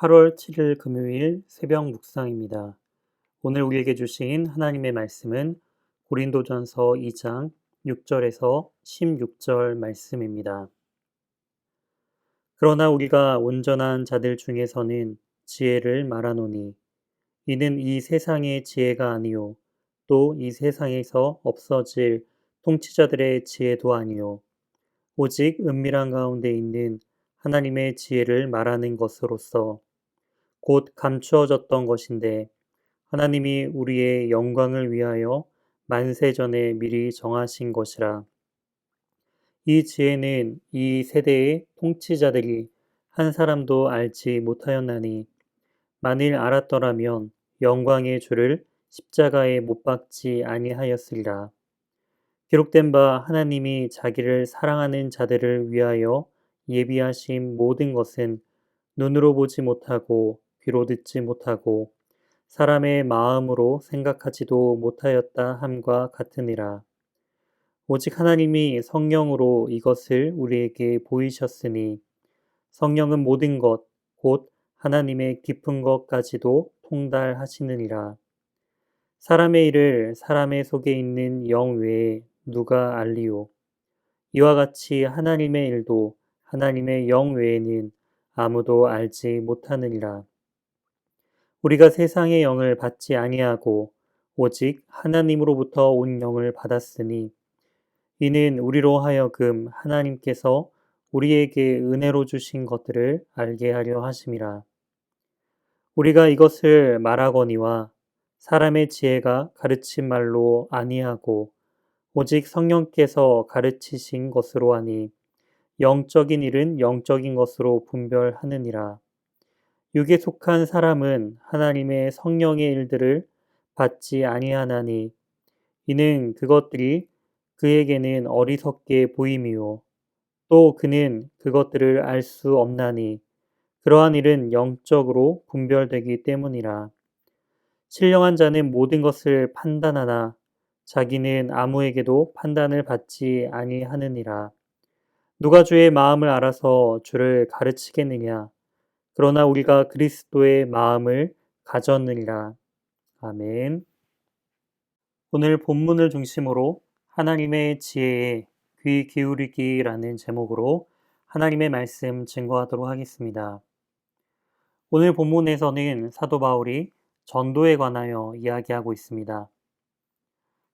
8월 7일 금요일 새벽 묵상입니다. 오늘 우리에게 주신 하나님의 말씀은 고린도전서 2장 6절에서 16절 말씀입니다. 그러나 우리가 온전한 자들 중에서는 지혜를 말하노니 이는 이 세상의 지혜가 아니요 또 이 세상에서 없어질 통치자들의 지혜도 아니요 오직 은밀한 가운데 있는 하나님의 지혜를 말하는 것으로서 곧 감추어졌던 것인데 하나님이 우리의 영광을 위하여 만세 전에 미리 정하신 것이라. 이 지혜는 이 세대의 통치자들이 한 사람도 알지 못하였나니 만일 알았더라면 영광의 주를 십자가에 못 박지 아니하였으리라. 기록된 바 하나님이 자기를 사랑하는 자들을 위하여 예비하신 모든 것은 눈으로 보지 못하고 귀로 듣지 못하고 사람의 마음으로 생각하지도 못하였다 함과 같으니라. 오직 하나님이 성령으로 이것을 우리에게 보이셨으니 성령은 모든 것, 곧 하나님의 깊은 것까지도 통달하시느니라. 사람의 일을 사람의 속에 있는 영 외에 누가 알리요? 이와 같이 하나님의 일도 하나님의 영 외에는 아무도 알지 못하느니라. 우리가 세상의 영을 받지 아니하고 오직 하나님으로부터 온 영을 받았으니 이는 우리로 하여금 하나님께서 우리에게 은혜로 주신 것들을 알게 하려 하심이라. 우리가 이것을 말하거니와 사람의 지혜가 가르친 말로 아니하고 오직 성령께서 가르치신 것으로 하니 영적인 일은 영적인 것으로 분별하느니라. 육에 속한 사람은 하나님의 성령의 일들을 받지 아니하나니 이는 그것들이 그에게는 어리석게 보임이요 또 그는 그것들을 알 수 없나니 그러한 일은 영적으로 분별되기 때문이라. 신령한 자는 모든 것을 판단하나 자기는 아무에게도 판단을 받지 아니하느니라. 누가 주의 마음을 알아서 주를 가르치겠느냐? 그러나 우리가 그리스도의 마음을 가졌느니라. 아멘. 오늘 본문을 중심으로 하나님의 지혜에 귀 기울이기라는 제목으로 하나님의 말씀 증거하도록 하겠습니다. 오늘 본문에서는 사도 바울이 전도에 관하여 이야기하고 있습니다.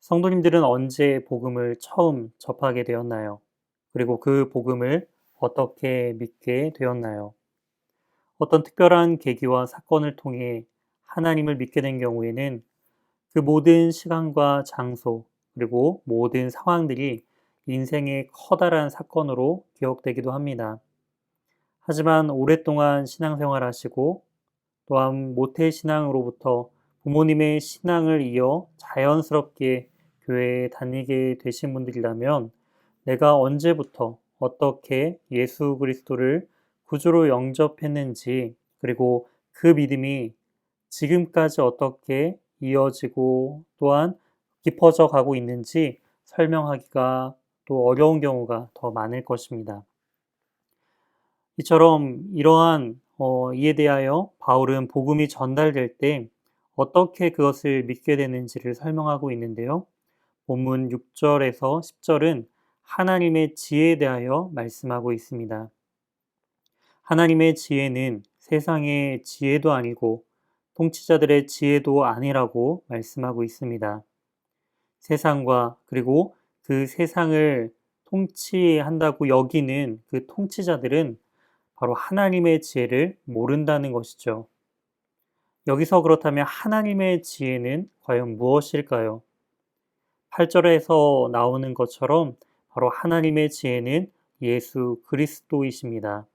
성도님들은 언제 복음을 처음 접하게 되었나요? 그리고 그 복음을 어떻게 믿게 되었나요? 어떤 특별한 계기와 사건을 통해 하나님을 믿게 된 경우에는 그 모든 시간과 장소 그리고 모든 상황들이 인생의 커다란 사건으로 기억되기도 합니다. 하지만 오랫동안 신앙생활 하시고 또한 모태신앙으로부터 부모님의 신앙을 이어 자연스럽게 교회에 다니게 되신 분들이라면 내가 언제부터 어떻게 예수 그리스도를 구주로 영접했는지 그리고 그 믿음이 지금까지 어떻게 이어지고 또한 깊어져 가고 있는지 설명하기가 또 어려운 경우가 더 많을 것입니다. 이처럼 이러한 이에 대하여 바울은 복음이 전달될 때 어떻게 그것을 믿게 되는지를 설명하고 있는데요. 본문 6절에서 10절은 하나님의 지혜에 대하여 말씀하고 있습니다. 하나님의 지혜는 세상의 지혜도 아니고 통치자들의 지혜도 아니라고 말씀하고 있습니다. 세상과 그리고 그 세상을 통치한다고 여기는 그 통치자들은 바로 하나님의 지혜를 모른다는 것이죠. 여기서 그렇다면 하나님의 지혜는 과연 무엇일까요? 8절에서 나오는 것처럼 바로 하나님의 지혜는 예수 그리스도이십니다.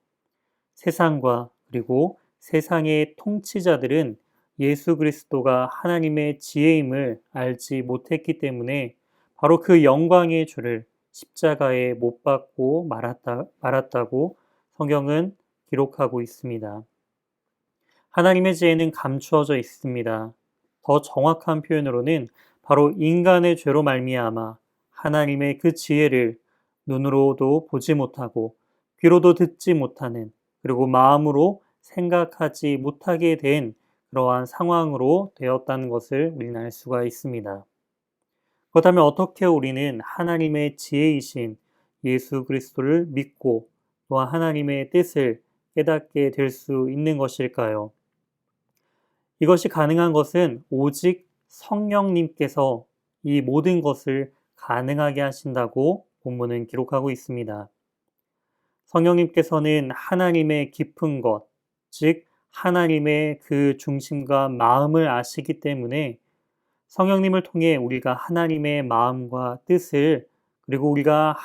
세상과 그리고 세상의 통치자들은 예수 그리스도가 하나님의 지혜임을 알지 못했기 때문에 바로 그 영광의 주를 십자가에 못 박고 말았다고 성경은 기록하고 있습니다. 하나님의 지혜는 감추어져 있습니다. 더 정확한 표현으로는 바로 인간의 죄로 말미암아 하나님의 그 지혜를 눈으로도 보지 못하고 귀로도 듣지 못하는 그리고 마음으로 생각하지 못하게 된 그러한 상황으로 되었다는 것을 우리는 알 수가 있습니다. 그렇다면 어떻게 우리는 하나님의 지혜이신 예수 그리스도를 믿고 또한 하나님의 뜻을 깨닫게 될 수 있는 것일까요? 이것이 가능한 것은 오직 성령님께서 이 모든 것을 가능하게 하신다고 본문은 기록하고 있습니다. 성령님께서는 하나님의 깊은 것, 즉 하나님의 그 중심과 마음을 아시기 때문에 성령님을 통해 우리가 하나님의 마음과 뜻을, 그리고 우리가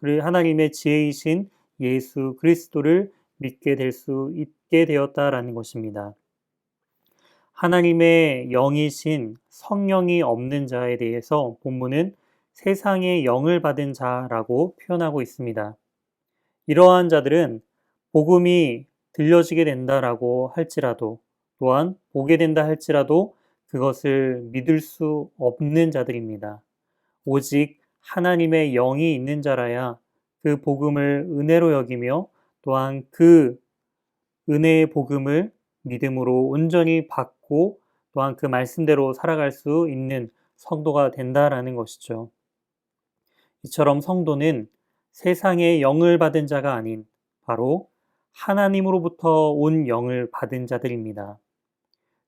그리고 하나님의 지혜이신 예수 그리스도를 믿게 될 수 있게 되었다라는 것입니다. 하나님의 영이신 성령이 없는 자에 대해서 본문은 세상의 영을 받은 자라고 표현하고 있습니다. 이러한 자들은 복음이 들려지게 된다라고 할지라도, 또한 보게 된다 할지라도 그것을 믿을 수 없는 자들입니다. 오직 하나님의 영이 있는 자라야 그 복음을 은혜로 여기며 또한 그 은혜의 복음을 믿음으로 온전히 받고 또한 그 말씀대로 살아갈 수 있는 성도가 된다라는 것이죠. 이처럼 성도는 세상의 영을 받은 자가 아닌 바로 하나님으로부터 온 영을 받은 자들입니다.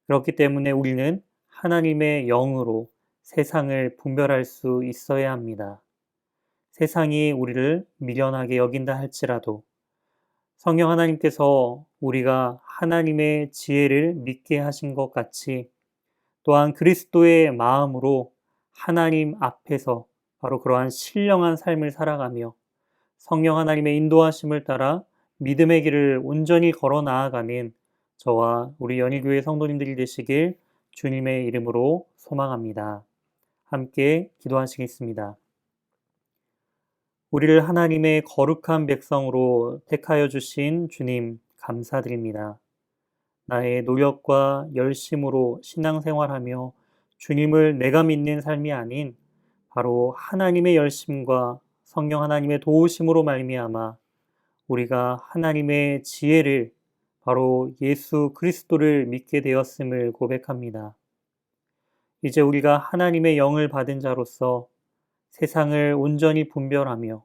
그렇기 때문에 우리는 하나님의 영으로 세상을 분별할 수 있어야 합니다. 세상이 우리를 미련하게 여긴다 할지라도 성령 하나님께서 우리가 하나님의 지혜를 믿게 하신 것 같이 또한 그리스도의 마음으로 하나님 앞에서 바로 그러한 신령한 삶을 살아가며 성령 하나님의 인도하심을 따라 믿음의 길을 온전히 걸어 나아가는 저와 우리 연희교회 성도님들이 되시길 주님의 이름으로 소망합니다. 함께 기도하시겠습니다. 우리를 하나님의 거룩한 백성으로 택하여 주신 주님 감사드립니다. 나의 노력과 열심으로 신앙생활하며 주님을 내가 믿는 삶이 아닌 바로 하나님의 열심과 성령 하나님의 도우심으로 말미암아 우리가 하나님의 지혜를 바로 예수 그리스도를 믿게 되었음을 고백합니다. 이제 우리가 하나님의 영을 받은 자로서 세상을 온전히 분별하며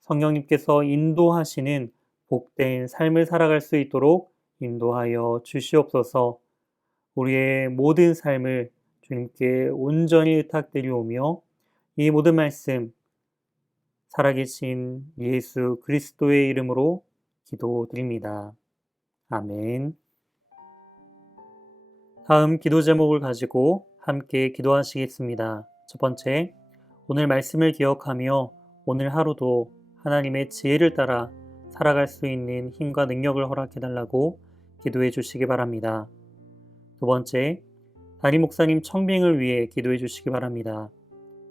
성령님께서 인도하시는 복된 삶을 살아갈 수 있도록 인도하여 주시옵소서. 우리의 모든 삶을 주님께 온전히 의탁드리오며 이 모든 말씀 살아계신 예수 그리스도의 이름으로 기도드립니다. 아멘. 다음 기도 제목을 가지고 함께 기도하시겠습니다. 첫 번째, 오늘 말씀을 기억하며 오늘 하루도 하나님의 지혜를 따라 살아갈 수 있는 힘과 능력을 허락해달라고 기도해 주시기 바랍니다. 두 번째, 담임 목사님 청빙을 위해 기도해 주시기 바랍니다.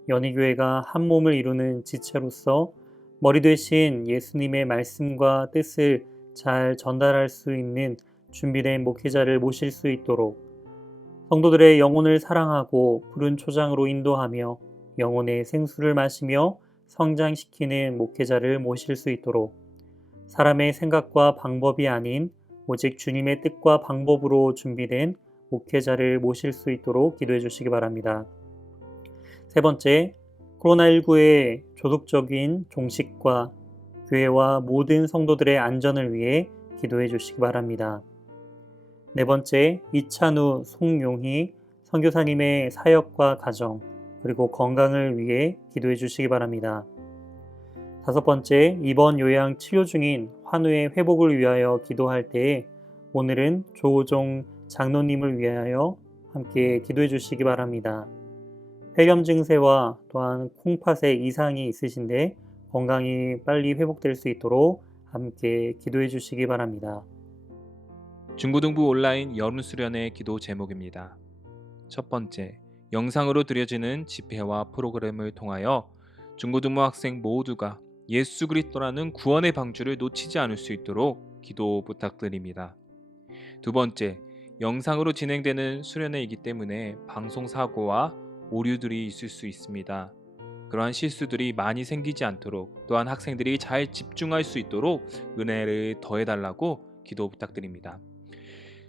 연희교회가 한 몸을 이루는 지체로서 머리 되신 예수님의 말씀과 뜻을 잘 전달할 수 있는 준비된 목회자를 모실 수 있도록 성도들의 영혼을 사랑하고 푸른 초장으로 인도하며 영혼의 생수를 마시며 성장시키는 목회자를 모실 수 있도록 사람의 생각과 방법이 아닌 오직 주님의 뜻과 방법으로 준비된 목회자를 모실 수 있도록 기도해 주시기 바랍니다. 세 번째, 코로나19의 조속적인 종식과 교회와 모든 성도들의 안전을 위해 기도해 주시기 바랍니다. 네 번째, 이찬우, 송용희 선교사님의 사역과 가정 그리고 건강을 위해 기도해 주시기 바랍니다. 다섯 번째, 입원 요양 치료 중인 환우의 회복을 위하여 기도할 때에 오늘은 조호종 장로님을 위하여 함께 기도해 주시기 바랍니다. 폐렴 증세와 또한 콩팥에 이상이 있으신데 건강이 빨리 회복될 수 있도록 함께 기도해 주시기 바랍니다. 중고등부 온라인 여름 수련회 기도 제목입니다. 첫 번째, 영상으로 드려지는 집회와 프로그램을 통하여 중고등부 학생 모두가 예수 그리스도라는 구원의 방주를 놓치지 않을 수 있도록 기도 부탁드립니다. 두 번째, 영상으로 진행되는 수련회이기 때문에 방송 사고와 오류들이 있을 수 있습니다. 그러한 실수들이 많이 생기지 않도록 또한 학생들이 잘 집중할 수 있도록 은혜를 더해달라고 기도 부탁드립니다.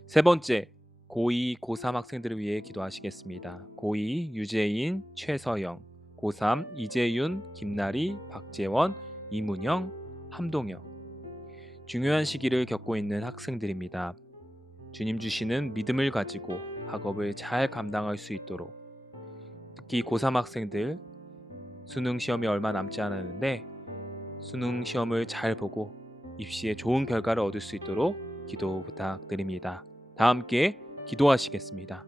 세 번째, 고2, 고3 학생들을 위해 기도하시겠습니다. 고2 유재인, 최서영, 고3 이재윤, 김나리, 박재원, 이문영, 함동혁. 중요한 시기를 겪고 있는 학생들입니다. 주님 주시는 믿음을 가지고 학업을 잘 감당할 수 있도록, 특히 고3 학생들 수능 시험이 얼마 남지 않았는데 수능 시험을 잘 보고 입시에 좋은 결과를 얻을 수 있도록 기도 부탁드립니다. 다 함께 기도하시겠습니다.